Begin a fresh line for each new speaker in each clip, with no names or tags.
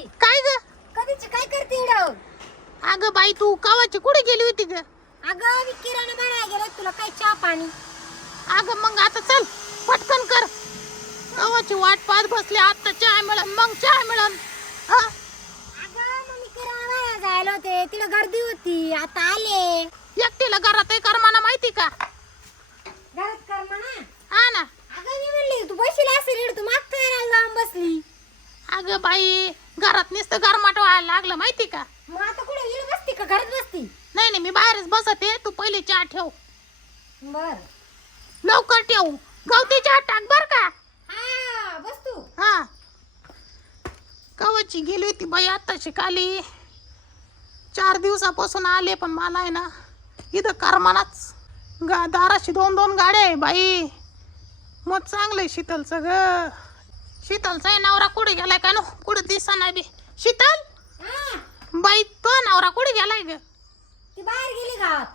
काय ग?
कधीची? काय करते इडं?
अगं बाई तू कावाची? कुठे गेली होती ग?
अगं मी किराणा बनायला गेलो तुला काय चहा पाणी?
अगं मग आता चल पटकन कर. कावाची वाट पाहत बसली आता चहा मिळन मग चहा मिळन. हा?
अगं मग मी किराणा जायला होते तिला गर्दी होती आता आले.
एकटीला घरात कर मला माहिती का?
घरात कर म्हणा
हा ना.
अगं मी म्हणली तू बसली असेल इकडं तू मागच्या येणार जाऊन बसली.
अगं बाई घरात नुसतं गरमाट व्हायला लागलं माहिती का?
मग आता कुठे गेली बसती का? घरात बसती?
नाही नाही मी बाहेरच बसते तू पहिले चहा ठेव.
बर.
लवकर ठेव. गवती चहा टाक बर का?
हा बस तू.
हा. कवाची गेली होती बाई आता शिकाली चार दिवसापासून आले पण मला आहे ना इथं करमानाच गा दाराशी दोन दोन गाड्या आहे बाई. मग चांगलंय शीतलचं ग शीतलचा नवरा कुठे गेलाय का नो? कुठे दिसा नाही बी? शीतल?
हा
बाई तो नवरा कुठे गेलाय ग?
ती बाहेर गेली गावात.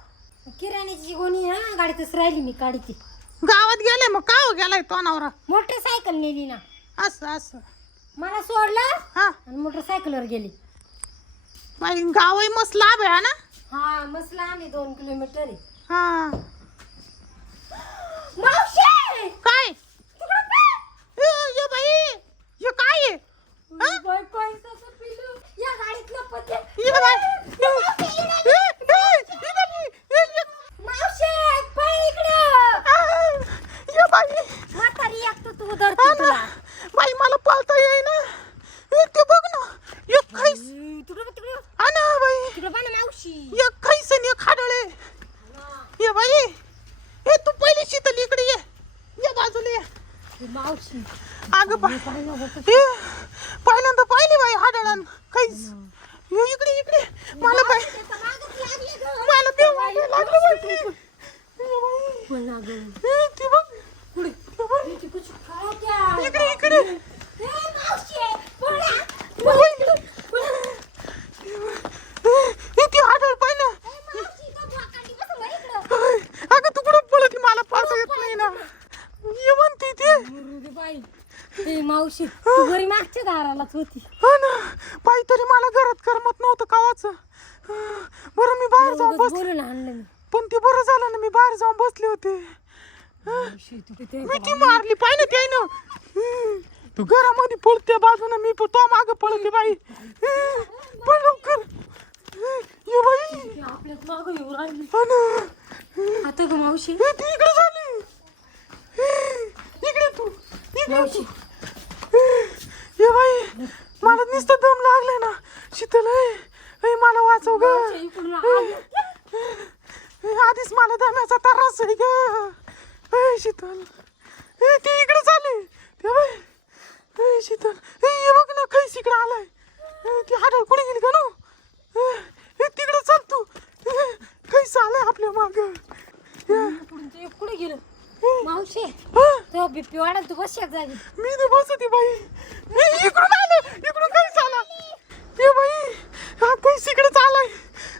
किराण्याची गोणी ना गाडीतच राहिली मी काढीची
गावात गेलाय मग का गेलाय तो नवरा?
मोटरसायकल नेली ना.
असं असं.
मला सोडलं
हा.
आणि मोटरसायकलवर गेली.
बाई गावही मस्त लाभ आहे हा ना?
हा मस्त लांब आहे दोन किलोमीटर आहे.
हा.
मावशी!
काय
तिकडं पाय.
ए, ये बाई ये काय आहे हा?
बाय, पैशाचं पिलू. या गाडीतलं पत्ते.
ये बाई ए, ए, ए, ये बाई, ए, ये.
मावशी पाय इकडं
आ, ये बाई
म्हातारी एक तर तू धरतो
हा ना.
तुला
बाई मला पालता येईना ए, ते बघ ना एक खैस
तिकडं.
हा ना बाई.
तिकडं पहा ना मावशी.
एक खैस आणि एक खाडळे. ये बाई. ए तू पहिली शीतल इकडे ये. ये बाजूला ये.
ही मावशी.
अगं
बघ.
ए, पहिल्यांदा पाहिली बाई हाडळण. खैस. ये इकडे इकडे. मला बाई
त्याच्या मागच लागली गं.
मला देव लागलं बाई. ये बाई
पण ना गं.
ए, ती बघ
पुढे.
ते बघ.
इथे कुछ खाऊ द्या.
इकडे इकडे
ए, मावशी, पुढे.
बाई, ए, ती हाडळ पाय ना
ए, मावशी, इथं बोकांडी बसून बरं इकडं.
अय, अगं तू कुठं पळत मला पाहता येत नाही ना ये म्हणते ते
मरू दे बाई. ए, मावशी तू घरी मागच्या दारालाच होती.
हा ना. बाई तरी मला घरात करमत नव्हतं कावाचं. बरं मी बाहेर जाऊन
बोलून आणलं मी.
पण ते बरं झालं ना मी बाहेर जाऊन बसले होते.
मावशी, तू तिथे
मारली पाय ना ते ना तू घरामध्ये पळते बाजूने मी पण तो माग पळते बाई. पळ लवकर. ये बाई.
ती आपल्याच मागं येऊ राहिली
हा ना.
आता ग मावशी.
हे ती इकडे झाली. इकडे तू. इकडे
मावशी
ये बाई मला नुसतं दम लागले ना. शीतल मला वाचव ग. आधीच मला दम्याचा त्रास आहे ग. शीतल. ए ती इकडे चालली. ते बाई शीतल. ए ये बघ ना कैस इकडे आलाय. ती हाडळ कुठे गेली का नो? ए, तिकडे चाल तू. कैस आलाय आपल्या माग.
कुठे गेलं? मावशी
मी
तो बिप्पी वाढत तू बस एक जागी
तर बसती बाई. ए, इकडून आलं. इकडून कैस आला ए बाई हा कैस इकडे चालाय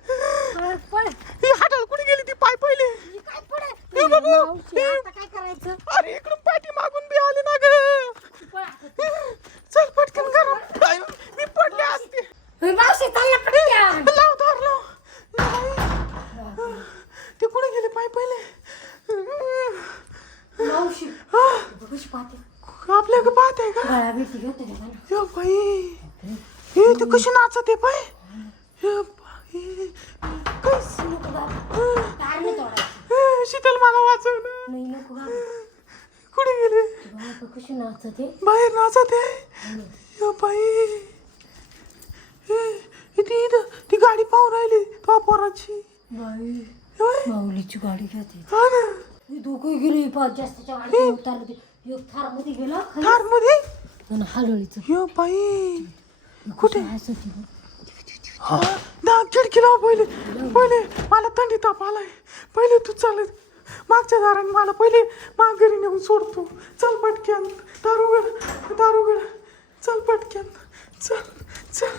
पळ, पळ
ही हाडळ कुठे गेली ती पाय पहिले
ही काय पुढे
ए बाबू,
मावशी
ए.
आता काय करायचं
अरे इकडून पाठी मागून बी आली ना ग
पळ आता.
चल पटकन गरम आय, मी पडले असते
ए, मावशी चालला पटक्या
लाव धर लाव ते कुठे गेले पाय पहिले
मावशी
हा,
कशी पाहते
आपल्या का पाहत आहे का
गळा घेते?
यो बाई हे ते कशी नाचत आहे पाय हे। बाई, कैस शीतल मला वाचव ना. कुठे गेले
बाबा कशी नाचते
बाहेर नाचत आहे यो बाई हे, ती ती गाडी पाहून राहिली तो पोराची?
माऊलीची गाडी घेते
हा। ना।
दोघं गेली पाच जास्तच्या गाडी उतारली एक थारमध्ये गेला
कारमध्ये
आणि हलवलीचं
यो बाई कुठे?
हसत
हा. दाग खिडकी लाव पहिले. पहिले मला थंडी ताप आलाय. पहिले तू चालत मागच्या दाराने मला पहिले माग घरी नेऊन सोडतो. चल पटक्यान. दारुगड दारुगड चल पटक्यान. चल चल.